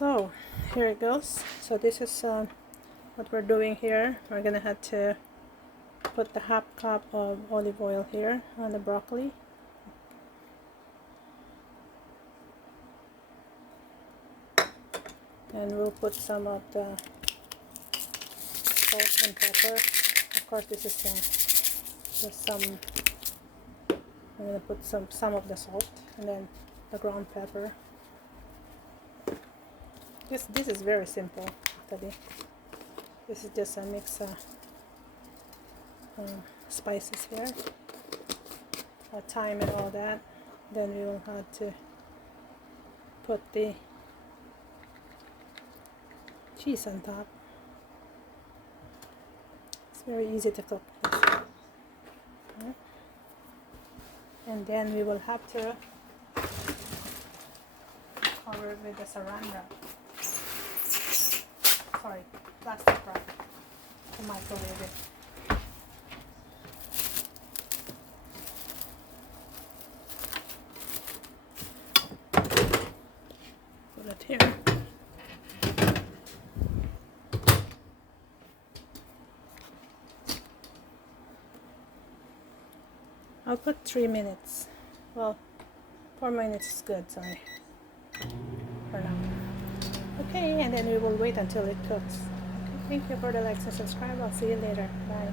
So here it goes. So this is what we're doing here. We're gonna have to put the half cup of olive oil here on the broccoli. And we'll put some of the salt and pepper. Of course, this is just some. I'm gonna put some of the salt and then the ground pepper. This is very simple actually. This is just a mix of spices here, thyme and all that. Then we will have to put the cheese on top. It's very easy to cook. Okay. And then we will have to cover it with the saran wrap. Sorry, plastic wrap to microwave it. Put it here. I'll put 3 minutes. Well, 4 minutes is good, sorry. For now. Okay, and then we will wait until it cooks. Okay, thank you for the likes and subscribe. I'll see you later. Bye.